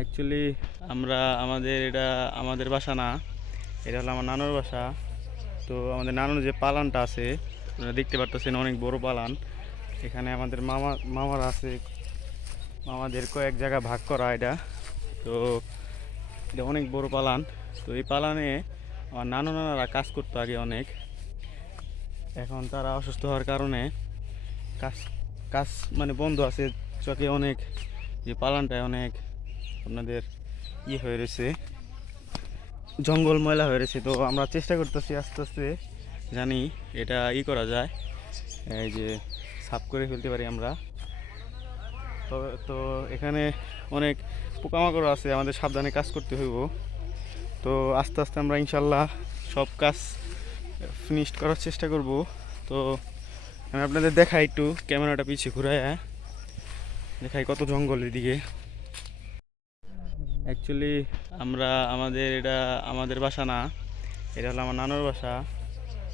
Actually আমরা আমাদের বাসা না, এটা হলো আমার নানুর বাসা। তো আমাদের নানুর যে পালানটা আছে আপনারা দেখতে পারতেছেন, অনেক বড় পালান। এখানে আমাদের মামারা আছে, মামাদের কয়েক জায়গায় ভাগ করা এটা। তো এটা অনেক বড় পালান। তো এই পালানে আমার নানারা কাজ করতো আগে অনেক। এখন তারা অসুস্থ হওয়ার কারণে কাজ কাজ বন্ধ আছে। চকে অনেক যে পালানটায় অনেক আপনাদের হয়ে রয়েছে, জঙ্গল ময়লা হয়ে রয়েছে। তো আমরা চেষ্টা করতেছি আস্তে আস্তে জানি এটা করা যায়, এই যে সাফ করে ফেলতে পারি আমরা। তো তো এখানে অনেক পোকামাকড় আছে, আমাদের সাবধানে কাজ করতে হইব। তো আস্তে আস্তে আমরা ইনশাল্লাহ সব কাজ ফিনিশড করার চেষ্টা করব। তো আমি আপনাদের দেখাই, একটু ক্যামেরাটা পিছিয়ে ঘুরায় দেখাই কত জঙ্গল এদিকে। অ্যাকচুয়ালি আমাদের বাসা না, এটা হলো আমার নানুর বাসা।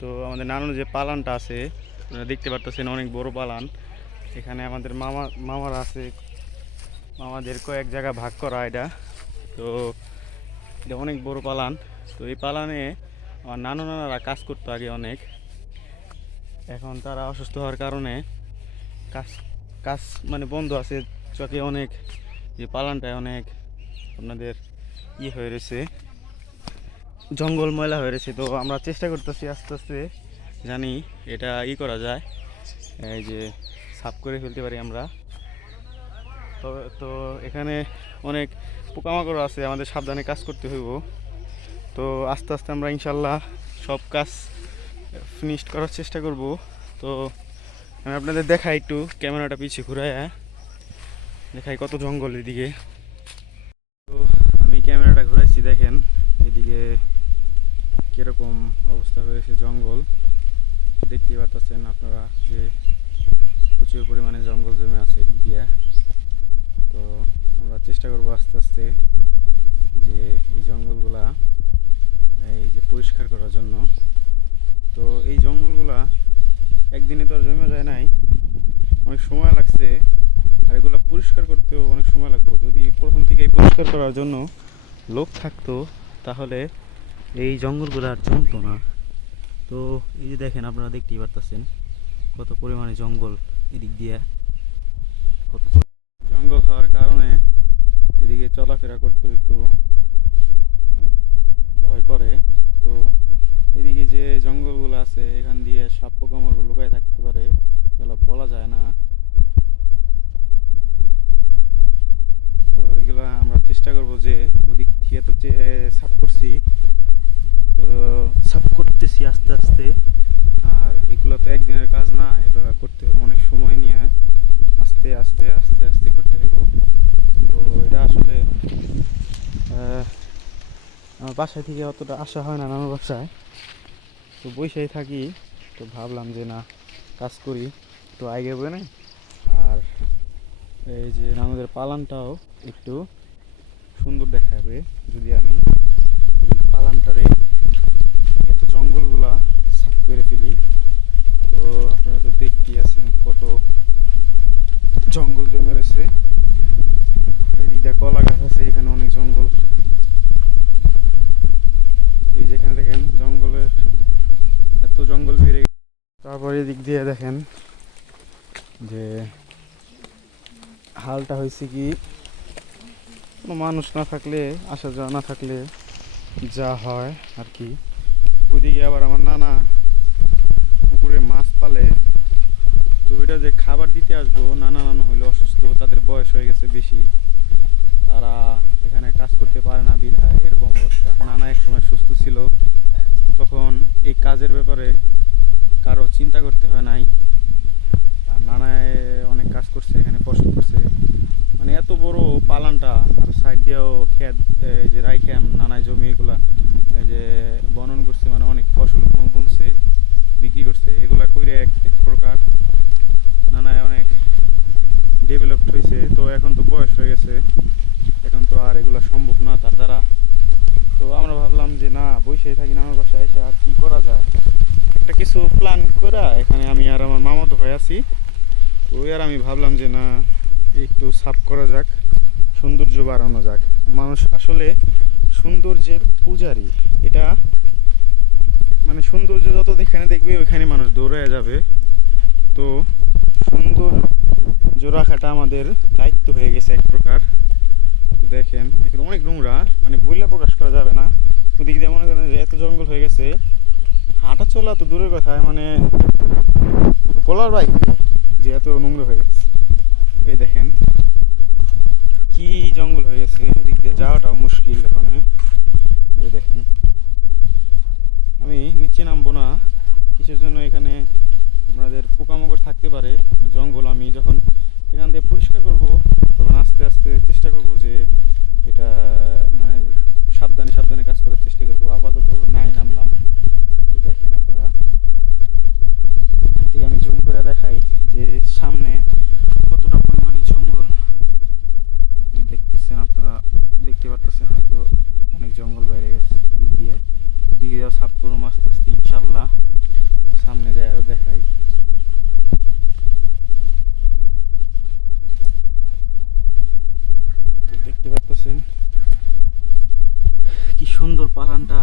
তো আমাদের নানুর যে পালানটা আছে আপনারা দেখতে পারতেছেন, অনেক বড় পালান। এখানে আমাদের মামারা আছে, মামাদের কয়েক জায়গায় ভাগ করা এটা। তো এটা অনেক বড় পালান। তো এই পালানে আমার নানারা কাজ করতো আগে অনেক। এখন তারা অসুস্থ হওয়ার কারণে কাজ কাজ বন্ধ আছে। চকে অনেক যে পালানটায় অনেক আপনাদের হয়ে রয়েছে, জঙ্গল ময়লা হয়ে রয়েছে। তো আমরা চেষ্টা করতেছি আস্তে আস্তে জানি এটা করা যায়, এই যে সাফ করে ফেলতে পারি আমরা। তো তো এখানে অনেক পোকামাকড় আছে, আমাদের সাবধানে কাজ করতে হইব। তো আস্তে আস্তে আমরা ইনশাল্লাহ সব কাজ ফিনিশড করার চেষ্টা করব। তো আমি আপনাদের দেখাই, একটু ক্যামেরাটা পিছিয়ে ঘুরায় দেখাই কত জঙ্গল এদিকে। তো আমি ক্যামেরাটা ঘুরাইছি, দেখেন এদিকে কিরকম অবস্থা হয়েছে। জঙ্গল দেখতেই পারতেছেন আপনারা যে প্রচুর পরিমাণে জঙ্গল জমে আছে এদিক দিয়ে। তো আমরা চেষ্টা করবো আস্তে আস্তে যে এই জঙ্গলগুলা এই যে পরিষ্কার করার জন্য। তো এই জঙ্গলগুলা একদিনে তো আর জমে যায় নাই, অনেক সময় লাগছে। আর এগুলো পরিষ্কার করতেও অনেক সময় লাগবে। যদি প্রথম থেকেই পরিষ্কার করার জন্য লোক থাকতো তাহলে এই জঙ্গলগুলো আর জমতো না। তো এই যে দেখেন, আপনারা দেখতেই পারতেছেন কত পরিমাণে জঙ্গল এদিক দিয়ে। জঙ্গল হওয়ার কারণে এদিকে চলাফেরা করতে একটু ভয় করে। তো এদিকে যে জঙ্গলগুলো আছে এখান দিয়ে সাপ পোকামাকড় লুকায় থাকতে পারে, এগুলো বলা যায় না। তো এগুলো আমরা চেষ্টা করব যে ওদিক থেকে তো সাফ করছি, তো সাফ করতেছি আস্তে আস্তে। আর এগুলো তো একদিনের কাজ না, এগুলো করতে হবে অনেক সময় নিয়ে, আস্তে আস্তে আস্তে আস্তে করতে হবে। তো এটা আসলে আমার বাসায় থেকে অতটা আসা হয় না নানুর বাসায়, তো বসেই থাকি। তো ভাবলাম যে না, কাজ করি তো আগে বই না। আর এই যে নানুদের পালানটাও একটু সুন্দর দেখাবে যদি আমি এই পালানটারে এত জঙ্গলগুলা সাফ করে ফেলি। তো আপনারা তো দেখতেই আছেন কত জঙ্গল জমে রয়েছে। এদিক দিয়ে কলা গাছ আছে, এখানে অনেক জঙ্গল। এই যেখানে দেখেন জঙ্গলের এত জঙ্গল বেড়ে গেছে। তারপরে এদিক দিয়ে দেখেন যে হালটা হয়েছে কি, কোনো মানুষ না থাকলে, আসা যাওয়া না থাকলে যা হয় আর কি। ওইদিকে আবার আমার নানা পুকুরে মাছ পালে। তো ওইটা যে খাবার দিতে আসবো, নানা হইলে অসুস্থ, তাদের বয়স হয়ে গেছে বেশি, তারা এখানে কাজ করতে পারে না বিধায় এরকম অবস্থা। নানা এক সময় সুস্থ ছিল, তখন এই কাজের ব্যাপারে কারো চিন্তা করতে হয় নাই। আর নানায় অনেক কাজ করছে, এখানে কষ্ট করছে। এত বড় পালানটা, আর সাইড দিয়েও ক্ষেত, এই যে রাইখ্যাম নানায় জমি, এগুলা এই যে বনন করছে, অনেক ফসল বুনছে, বিক্রি করছে। এগুলা করে এক প্রকার নানায় অনেক ডেভেলপড হয়েছে। তো এখন তো বয়স হয়ে গেছে, এখন তো আর এগুলা সম্ভব না তার দ্বারা। তো আমরা ভাবলাম যে না, বসে থাকি নানার বাসায় এসে আর কি করা যায়, একটা কিছু প্ল্যান করা। এখানে আমি আর আমার মামাতো ভাই আছি। তো আর আমি ভাবলাম যে না, একটু সাফ করা যাক, সৌন্দর্য বাড়ানো যাক। মানুষ আসলে সৌন্দর্যের পূজারী। এটা মানে সৌন্দর্য যত যেখানে দেখবে ওইখানে মানুষ দৌড়ে যাবে। তো সৌন্দর্য রাখাটা আমাদের দায়িত্ব হয়ে গেছে এক প্রকার। তো দেখেন এখানে অনেক নোংরা, মানে বইলা প্রকাশ করা যাবে না। ওদিক দিয়ে মনে করেন যে এত জঙ্গল হয়ে গেছে, হাঁটা চলা তো দূরের কথা, মানে বলার বাইরে যে এত নোংরা হয়ে গেছে। এই দেখেন কি জঙ্গল হয়ে গেছে, এদিক দিয়ে যাওয়াটাও মুশকিল এখন। এই দেখেন আমি নিচে নামবো না কিসের জন্য, এখানে আমাদের পোকামাকড় থাকতে পারে জঙ্গল। আমি যখন এখান দিয়ে পরিষ্কার করব তখন আস্তে আস্তে চেষ্টা করব যে এটা মানে সাবধানে সাবধানে কাজ করার চেষ্টা করব। আপাতত নাই নামলাম। তো দেখেন আপনারা এখান থেকে আমি জুম করে দেখাই যে সামনে কতটা পরিমাণে জঙ্গল দেখতেছেন আপনারা, দেখতে পারতেছেন হয়তো অনেক জঙ্গল বাইরে গেছে। ওদিক দিয়ে সাফ করবো আস্তে আস্তে ইনশাল্লাহ। সামনে যায় আরো দেখাই। তো দেখতে পারতেছেন কি সুন্দর পালানটা,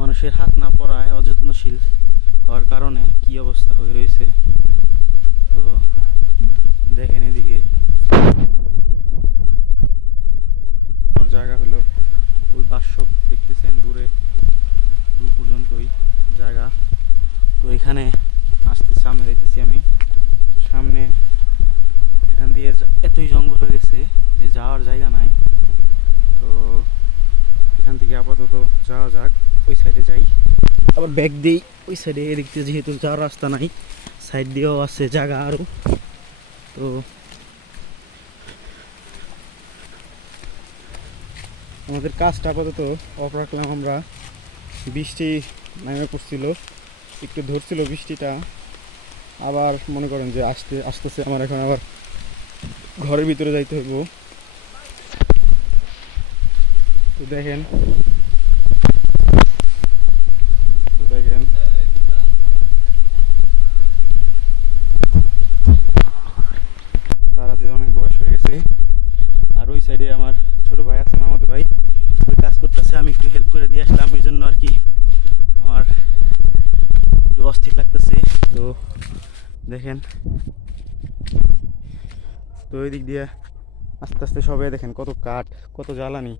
মানুষের হাত না পড়ায় অযত্নশীল হওয়ার কারণে কি অবস্থা হয়ে রয়েছে। তো দেখেন এদিকে জায়গা হলো ওই বাসক দেখতেছেন দূর পর্যন্তই জায়গা। তো এখানে আসতে সামনে যাইতেছি আমি। তো সামনে এখান দিয়ে এতই জঙ্গল হয়ে গেছে যে যাওয়ার জায়গা নাই। তো এখান থেকে আপাতত যাওয়া যাক, ওই সাইডে যাই আবার ব্যাক দিই ওই সাইডে। এদিক দিয়ে যেহেতু যাওয়ার রাস্তা নাই, সাইড দিয়েও আছে জায়গা আরও। তো আমাদের কাজটা আপাতত অফ রাখলাম আমরা। বৃষ্টি নামে পড়ছিল, একটু ধরছিল বৃষ্টিটা, আবার মনে করেন যে আসতেছে। আমার এখন আবার ঘরের ভিতরে যাইতে হইব। তো দেখেন তারাদের অনেক বয়স হয়ে গেছে। আর ওই সাইডে আমার ছোট ভাই আছে, মামাতো ভাই, ওই কাজ করতেছে। আমি একটু হেল্প করে দিয়ে আসলাম, এই জন্য আর কি আমার একটু অস্থির লাগতেছে। তো দেখেন, তো ওই দিক দিয়ে আস্তে আস্তে সবাই দেখেন কত কাঠ, কত জ্বালানি।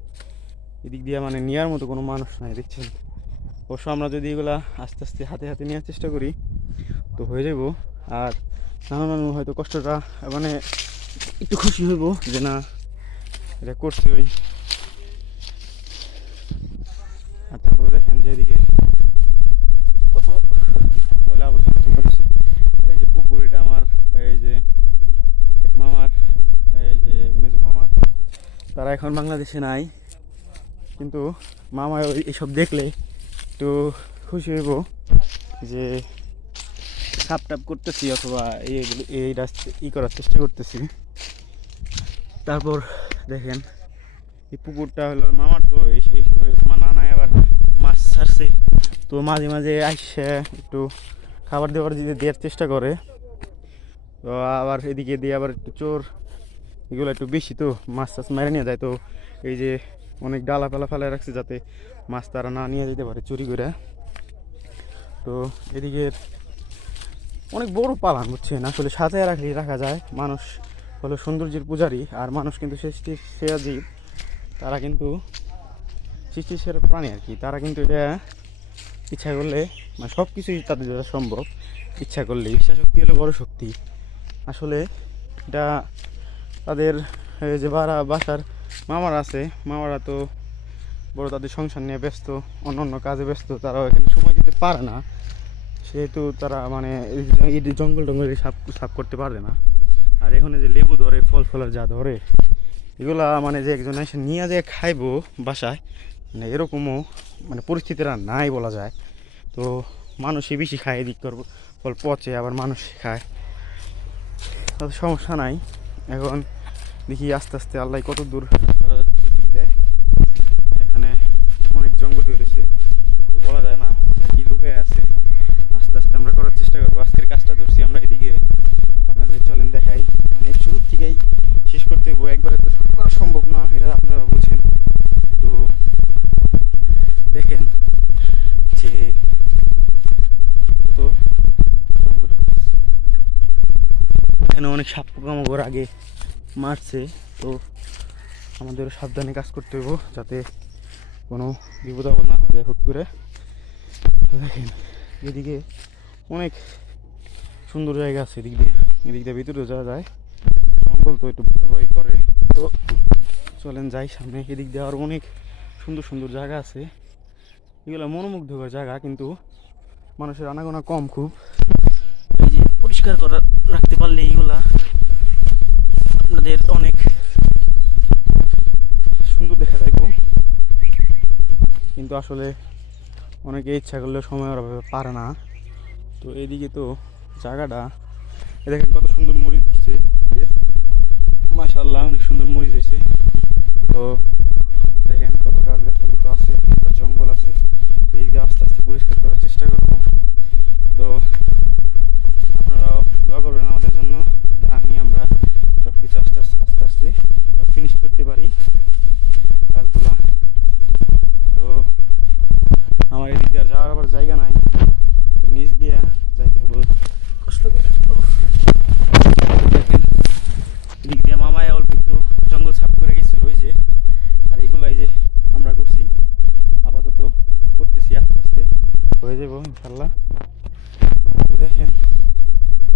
এদিক দিয়ে মানে নেওয়ার মতো কোনো মানুষ নাই, দেখছেন। অবশ্য আমরা যদি এগুলা আস্তে আস্তে হাতে হাতে নেওয়ার চেষ্টা করি তো হয়ে যাব। আর নানু হয়তো কষ্টটা মানে একটু খুশি হইব যে না এটা করছে ওই। আর তারপরে দেখেন যে এদিকে কত ময়লা আবর্জনা জমে রয়েছে। আর এই যে পুকুর, এটা আমার এই যে এক মামার, এই যে মেজো মামার, তারা এখন বাংলাদেশে নাই, কিন্তু মামা এইসব দেখলে একটু খুশি হইব যে সাপ টাপ করতেছি অথবা এই রাস্তা করার চেষ্টা করতেছি। তারপর দেখেন এই পুকুরটা হলো মামার, তো এইসব নানায় আবার মাছ ছাড়ছে। তো মাঝে মাঝে আইসে একটু খাবার দেওয়ার চেষ্টা করে। তো আবার এদিকে দিয়ে আবার একটু চোর এগুলো একটু বেশি, তো মাছ টাছ মেরে নিয়ে যায়। তো এই যে অনেক ডালা পালা ফেলায় রাখছে যাতে মাছ তারা না নিয়ে যেতে পারে চুরি করে। তো এদিকে অনেক বড় পালান, বুঝছেন। আসলে সাজায় রাখা যায়। মানুষ হলো সৌন্দর্যের পূজারী, আর মানুষ কিন্তু সৃষ্টির সেরা জীব। তারা কিন্তু সৃষ্টির সেরা প্রাণী আর কি। তারা কিন্তু এটা ইচ্ছা করলে মানে সব কিছুই তাদের দ্বারা সম্ভব, ইচ্ছা করলে। ইচ্ছা শক্তি হলো বড় শক্তি। আসলে এটা তাদের যে বাসার মামারা আছে, মামারা তো বড় তাদের সংসার নিয়ে ব্যস্ত, অন্য অন্য কাজে ব্যস্ত, তারাও এখানে সময় দিতে পারে না। সেহেতু তারা মানে এই জঙ্গল টঙ্গলে সাফ করতে পারে না। আর এখানে যে লেবু ধরে, ফল ফলের যা ধরে, এগুলা মানে যে একজন এসে নিয়ে যে খাইবো বাসায়, মানে এরকমও মানে পরিস্থিতিটা নাই বলা যায়। তো মানুষই বেশি খায়, এদিক করবো ফল পচে, আবার মানুষ খায়, তাদের সমস্যা নাই। এখন দেখি আস্তে আস্তে আল্লাহ কত দূর দেয়। এখানে অনেক জঙ্গল হয়ে রয়েছে, তো বলা যায় না কোথায় কি লুকিয়ে আছে। আস্তে আস্তে আমরা করার চেষ্টা করবো। আজকের কাজটা ধরছি আমরা এদিকে, আপনাদের চলেন দেখাই। মানে শুরুর থেকেই শেষ করতে হবো, একবারে তো সব করা সম্ভব অনেক সাপ পোকামাকড় আগে মারছে, তো আমাদের সাবধানে কাজ করতে হইব যাতে কোনো বিপদ আপদ না হয়ে যায় হুট করে। তো দেখেন এদিকে অনেক সুন্দর জায়গা আছে, এদিক দিয়ে ভিতরে যাওয়া যায়, জঙ্গল তো একটু ভয় করে। তো চলেন যাই সামনে, এদিক দিয়ে আরও অনেক সুন্দর সুন্দর জায়গা আছে, এগুলো মনোমুগ্ধকর জায়গা, কিন্তু মানুষের আনাগোনা কম খুব। এই যে পরিষ্কার করা রাখতে পারলে এইগুলা আপনাদের অনেক সুন্দর দেখা যাইব, কিন্তু আসলে অনেকে ইচ্ছা করলেও সময়ের অভাবে পারে না। তো এইদিকে তো জায়গাটা দেখেন কত সুন্দর মরিচ ধরছে, মাশাআল্লাহ অনেক সুন্দর মরিচ হয়েছে। তো দেখেন কত গাছগাছালি তো আছে, জঙ্গল আছে, এই দিয়ে আস্তে আস্তে পরিষ্কার করার চেষ্টা করব। তো আপনারাও দোয়া করবেন আমাদের জন্য, জানি আমরা সব কিছু আস্তে আস্তে আস্তে সব ফিনিশ করতে পারি কাজগুলা। তো আমার এদিক দিয়ে যাওয়ার আবার জায়গা নাই, তো নিচ দিয়ে যাইতে হবে কষ্ট করে। দেখেন এদিক দিয়ে মামায় অল্প একটু জঙ্গল সাফ করে গেছিল ওই যে, আর এইগুলাই যে আমরা করছি, আপাতত করতেছি, আস্তে আস্তে হয়ে যাবো ইনশাল্লাহ। তো দেখেন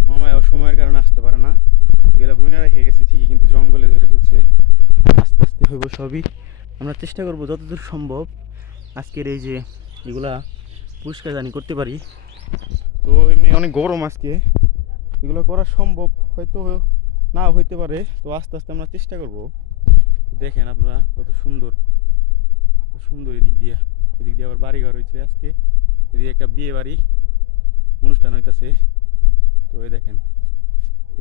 মামায় সময়ের কারণে আসতে পারে না, এগুলো বুনে রেখে গেছে ঠিকই, কিন্তু জঙ্গলে ধরে ফেলছে, আস্তে আস্তে হইব সবই। আমরা চেষ্টা করবো যতদূর সম্ভব আজকের এই যে এগুলা পরিষ্কার জানি করতে পারি। তো এমনি অনেক গরম আজকে, এগুলো করা সম্ভব হয়তো না হইতে পারে, তো আস্তে আস্তে আমরা চেষ্টা করব। দেখেন আপনারা কত সুন্দর সুন্দর, এদিক দিয়ে আবার বাড়ি ঘর হয়েছে আজকে, এদিকে একটা বিয়ে বাড়ি অনুষ্ঠান হইতেছে। তো এই দেখেন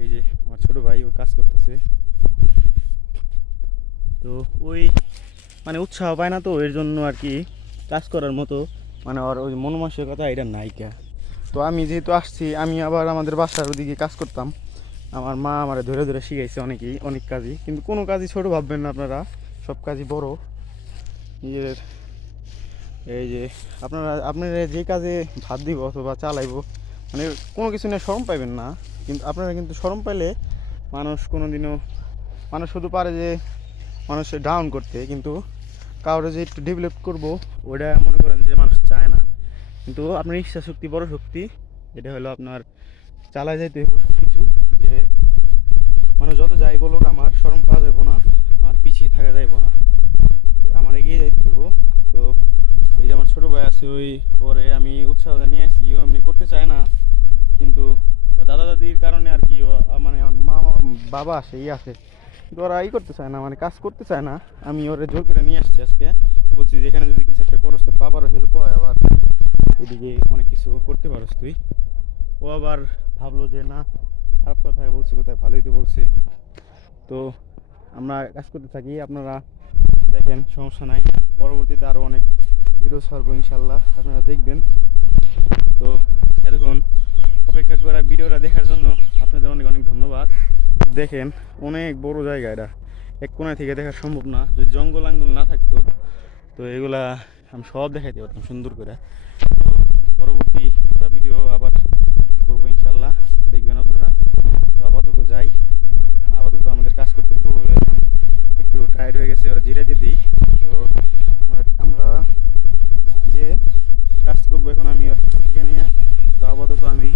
এই যে আমার ছোট ভাই ও কাজ করতেছে, তো ওই মানে উৎসাহ পায় না, তো এর জন্য আর কি কাজ করার মতো মানে ওর ওই মনোমানসিকতা এটা নাইকা। তো আমি যেহেতু আসছি, আমি আবার আমাদের বাসার ওদিকে কাজ করতাম, আমার মা আমার ধরে ধরে শিখাইছে অনেক কাজই, কিন্তু কোনো কাজই ছোট ভাববেন না আপনারা, সব কাজই বড়। নিজের এই যে আপনারা যে কাজে ভাত দিব অথবা চালাইবো, মানে কোনো কিছু নিয়ে শরম পাইবেন না, কিন্তু আপনারা কিন্তু শরম পাইলে মানুষ শুধু পারে যে মানুষের ডাউন করতে, কিন্তু কাউরে যে একটু ডেভেলপ করবো ওটা মনে করেন যে মানুষ চায় না। কিন্তু আপনার ইচ্ছা শক্তি বড় শক্তি, এটা হলো আপনার চালায় যাইতে হইব সব কিছু, যে মানুষ যত যাই বলুক আমার শরম পাওয়া যাইব না, আর পিছিয়ে থাকা যাইব না, আমার এগিয়ে যাইতে হইব। তো এই যে আমার ছোটো ভাই আছে, ওই পরে আমি উৎসাহ নিয়ে আসছি, ও এমনি করতে চায় না, কিন্তু ও দাদা দাদির কারণে আর কি, ও মানে মা বাবা আসে আছে, কিন্তু ওরা করতে চায় না, মানে কাজ করতে চায় না। আমি ওরে জোর করে নিয়ে আসছি আজকে, বলছি যেখানে যদি কিছু একটা করস তোর বাবারও হেল্প হয়, আবার এদিকে অনেক কিছু করতে পারস তুই। ও আবার ভাবলো যে না, খারাপ কথায় বলছি কোথায়, ভালোই তো বলছে। তো আমরা কাজ করতে থাকি, আপনারা দেখেন সমস্যা নাই, পরবর্তীতে আরও অনেক ভিডিও ছাড়বো ইনশাল্লাহ, আপনারা দেখবেন। তো এতক্ষণ অপেক্ষা করা ভিডিওটা দেখার জন্য আপনাদের অনেক অনেক ধন্যবাদ। দেখেন অনেক বড় জায়গা, এটা এক কোণা থেকে দেখা সম্ভব না, যদি জঙ্গল আঙ্গল না থাকতো তো এগুলা আমি সব দেখাইতে পারতাম সুন্দর করে। তো পরবর্তী আমরা ভিডিও আবার করবো ইনশাল্লাহ, দেখবেন আপনারা। তো আপাতত যাই, আপাতত আমাদের কাজ করতে হবে, এখন একটু টায়ার্ড হয়ে গেছে, ওরা জিরাইতে দিই। তো আমরা যে কাজ করবো এখন আমি ওর থেকে নিয়ে, তো আপাতত আমি